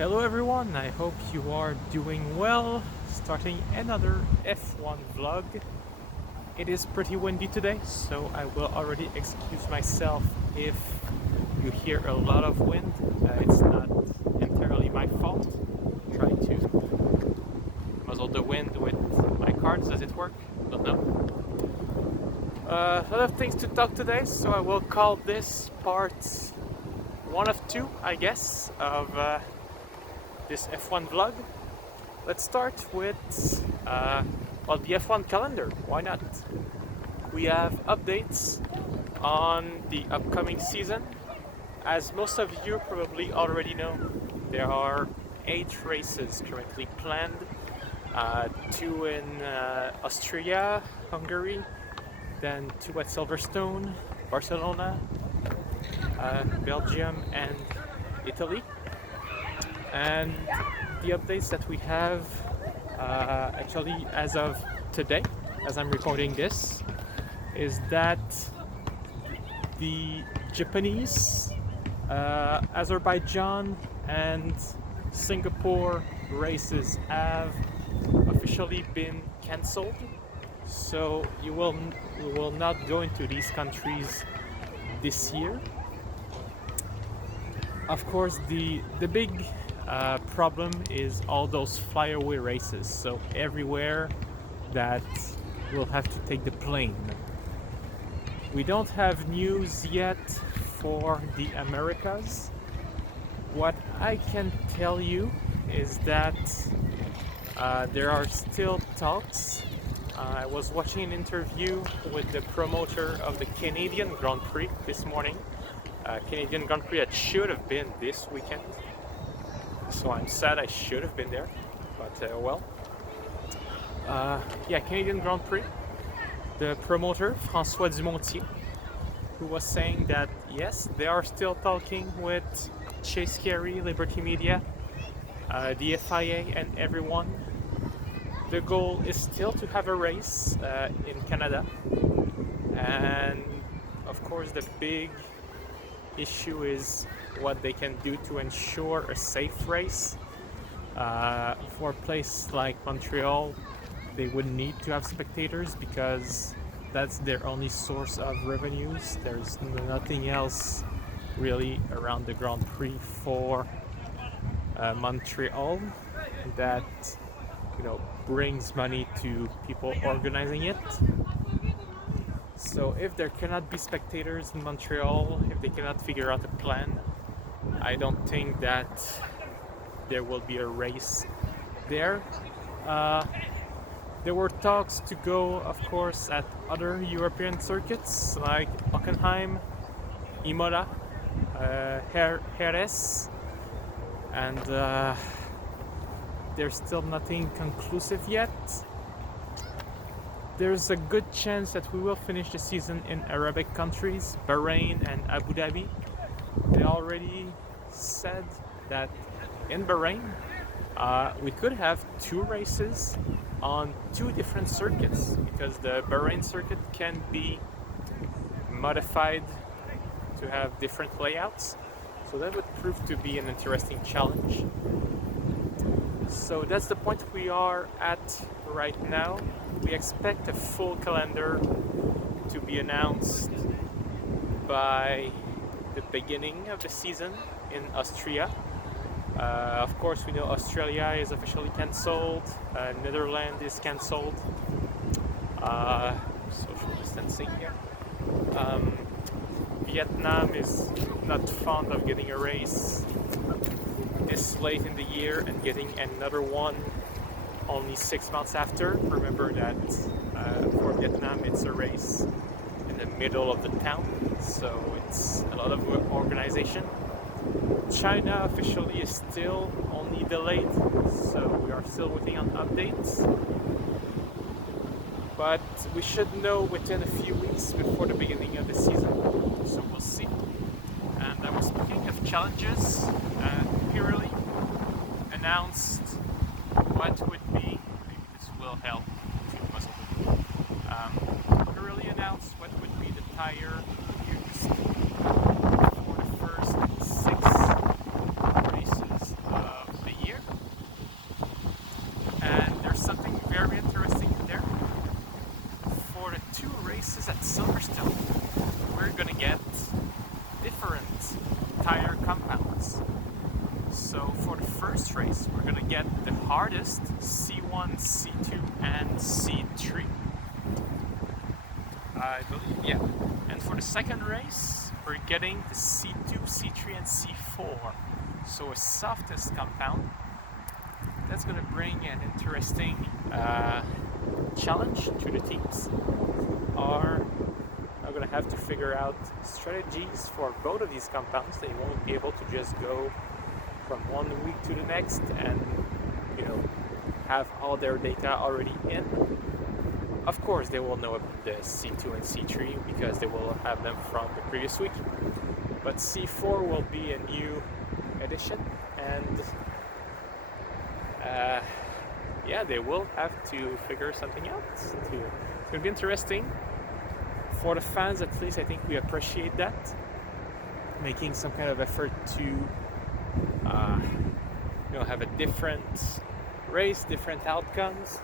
Hello everyone, I hope you are doing well. Starting another F1 vlog. It is pretty windy today, so I will already excuse myself if you hear a lot of wind. It's not entirely my fault. Try to muzzle the wind with my cards. Does it work? Don't know. A lot of things to talk today, so I will call this part one of two, I guess, of this F1 vlog. Let's start with the F1 calendar. Why not? We have updates on the upcoming season. As most of you probably already know, there are 8 races currently planned. 2 in Austria, Hungary, then 2 at Silverstone, Barcelona, Belgium and Italy. And the updates that we have actually as of today, as I'm recording this, is that the Japanese, Azerbaijan and Singapore races have officially been cancelled. So we will not go into these countries this year. Of course, the big problem is all those flyaway races. So everywhere that we'll have to take the plane. We don't have news yet for the Americas. What I can tell you is that there are still talks. I was watching an interview with the promoter of the Canadian Grand Prix this morning. Canadian Grand Prix that should have been this weekend. So I'm sad I should have been there, but Canadian Grand Prix. The promoter, François Dumontier, who was saying that yes, they are still talking with Chase Carey, Liberty Media, the FIA and everyone. The goal is still to have a race in Canada, and of course the big issue is what they can do to ensure a safe race. For a place like Montreal, they would need to have spectators because that's their only source of revenues. There's nothing else really around the Grand Prix for Montreal that brings money to people organizing it. So if there cannot be spectators in Montreal, if they cannot figure out a plan, I don't think that there will be a race there. There were talks to go, of course, at other European circuits like Hockenheim, Imola, Jerez, and there's still nothing conclusive yet. There's a good chance that we will finish the season in Arabic countries, Bahrain and Abu Dhabi. They already said that in Bahrain we could have 2 races on 2 different circuits because the Bahrain circuit can be modified to have different layouts. So that would prove to be an interesting challenge. So that's the point we are at right now. We expect a full calendar to be announced by the beginning of the season in Austria. Of course, we know Australia is officially cancelled. Netherlands is cancelled. Social distancing here. Vietnam is not fond of getting a race this late in the year and getting another one only 6 months after. Remember that for Vietnam it's a race in the middle of the town, so it's a lot of organization. China officially is still only delayed, so we are still waiting on updates. But we should know within a few weeks before the beginning of the season, so we'll see. And I was speaking of challenges. Pirelli announced what would be, maybe this will help to muzzle the wind. Pirelli announced what would be the tire used for the first 6 races of compounds. So for the first race, we're gonna get the hardest C1, C2, and C3. I believe, yeah. And for the second race, we're getting the C2, C3, and C4. So a softest compound. That's gonna bring an interesting challenge to the teams. Are gonna have to figure out strategies for both of these compounds. They won't be able to just go from one week to the next and have all their data already in. Of course, they will know the C2 and C3 because they will have them from the previous week. But C4 will be a new addition, and they will have to figure something out. It's going to be interesting. For the fans, at least, I think we appreciate that. Making some kind of effort to have a different race, different outcomes.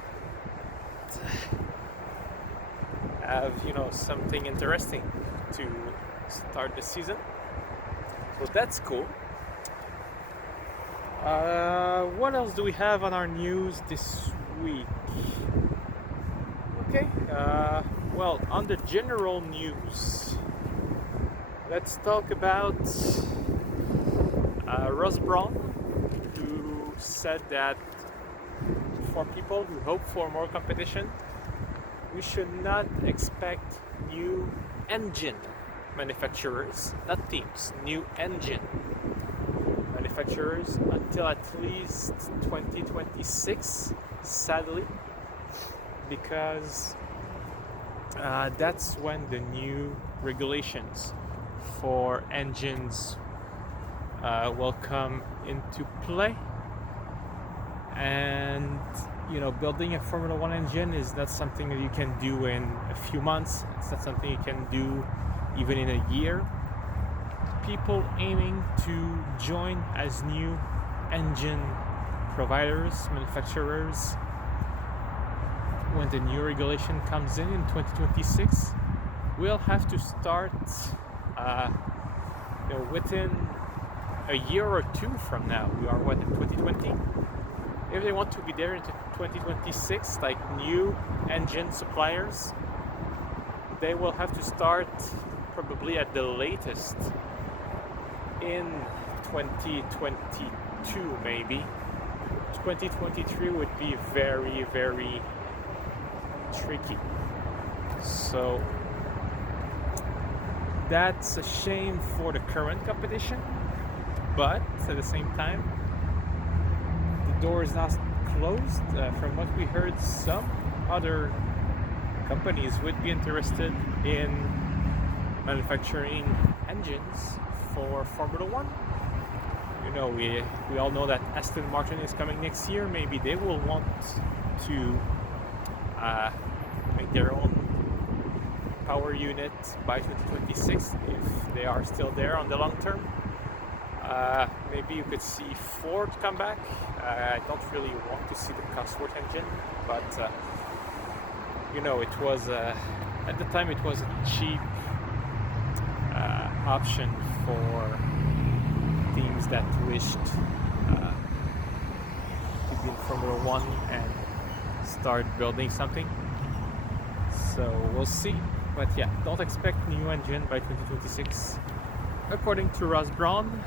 Have something interesting to start the season. So that's cool. What else do we have on our news this week? Okay, well, on the general news, let's talk about Ross Braun, who said that for people who hope for more competition, we should not expect new engine manufacturers, not teams, new engine manufacturers until at least 2026, sadly, because that's when the new regulations for engines will come into play. And building a Formula One engine is not something that you can do in a few months. It's not something you can do even in a year. People aiming to join as new engine providers, manufacturers, when the new regulation comes in 2026, we'll have to start within a year or two from now. We are in 2020. If they want to be there in 2026, like new engine suppliers, they will have to start probably at the latest in 2022, maybe. 2023 would be very, very tricky. So that's a shame for the current competition, but at the same time, the door is not closed. From what we heard, some other companies would be interested in manufacturing engines for Formula One. We all know that Aston Martin is coming next year. Maybe they will want to make their own power unit by 2026 if they are still there on the long term. Maybe you could see Ford come back. I don't really want to see the Cosworth engine, but it was at the time it was a cheap option for teams that wished to be in Formula One and start building something. So we'll see. But yeah, don't expect new engine by 2026, according to Ross Braun.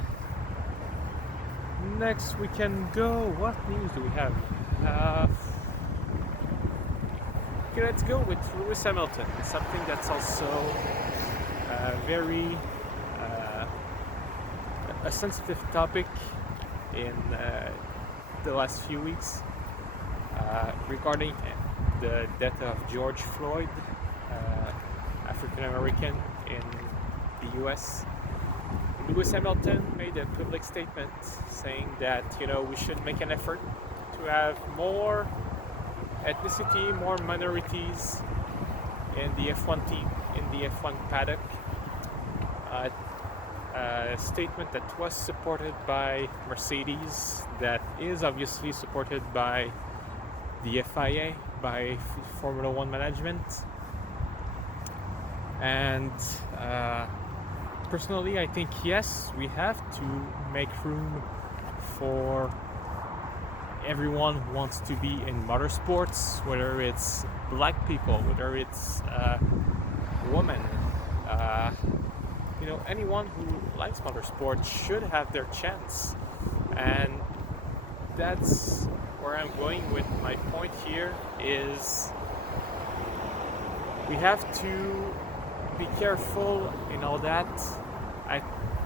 Next we can go. What news do we have? Okay, let's go with Lewis Hamilton. It's something that's also very a sensitive topic in the last few weeks regarding the death of George Floyd, African American in the US. Lewis Hamilton made a public statement saying that we should make an effort to have more ethnicity, more minorities in the F1 team, in the F1 paddock. A statement that was supported by Mercedes, that is obviously supported by the FIA, by Formula One management, and Personally, I think yes, we have to make room for everyone who wants to be in motorsports, whether it's black people, whether it's women, anyone who likes motorsport should have their chance. And that's where I'm going with my point here is we have to be careful in all that. I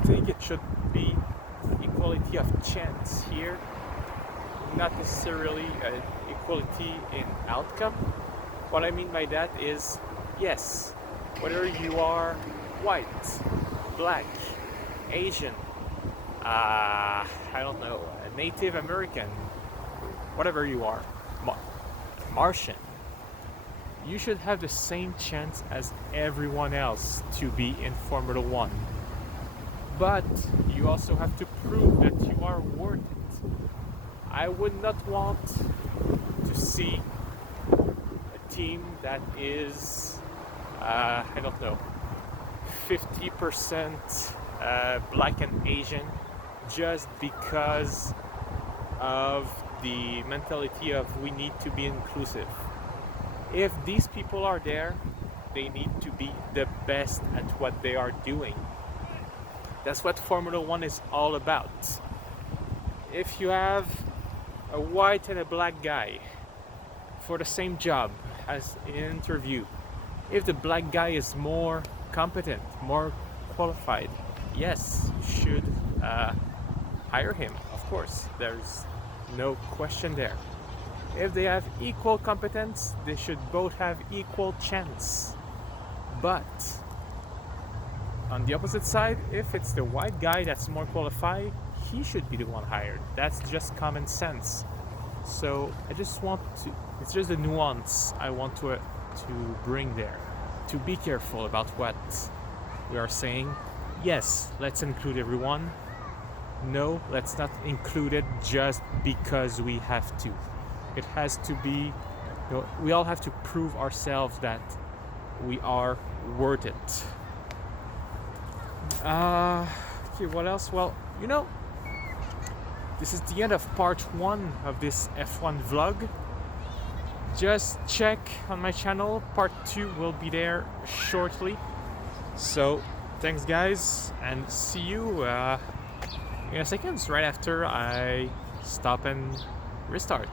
think it should be equality of chance here, not necessarily equality in outcome. What I mean by that is, yes, whether you are white, black, Asian, I don't know, a Native American, whatever you are, Martian, you should have the same chance as everyone else to be in Formula One. But you also have to prove that you are worth it. I would not want to see a team that is, 50% black and Asian just because of the mentality of we need to be inclusive. If these people are there, they need to be the best at what they are doing. That's what Formula One is all about. If you have a white and a black guy for the same job as in an interview, if the black guy is more competent, more qualified, yes, you should hire him, of course. There's no question there. If they have equal competence, they should both have equal chance. But on the opposite side, if it's the white guy that's more qualified, he should be the one hired. That's just common sense. So it's just a nuance I want to bring there. To be careful about what we are saying. Yes, let's include everyone. No, let's not include it just because we have to. It has to be, we all have to prove ourselves that we are worth it. Okay, what else? Well, this is the end of part 1 of this F1 vlog. Just check on my channel, part 2 will be there shortly. So, thanks guys, and see you in a second, right after I stop and restart.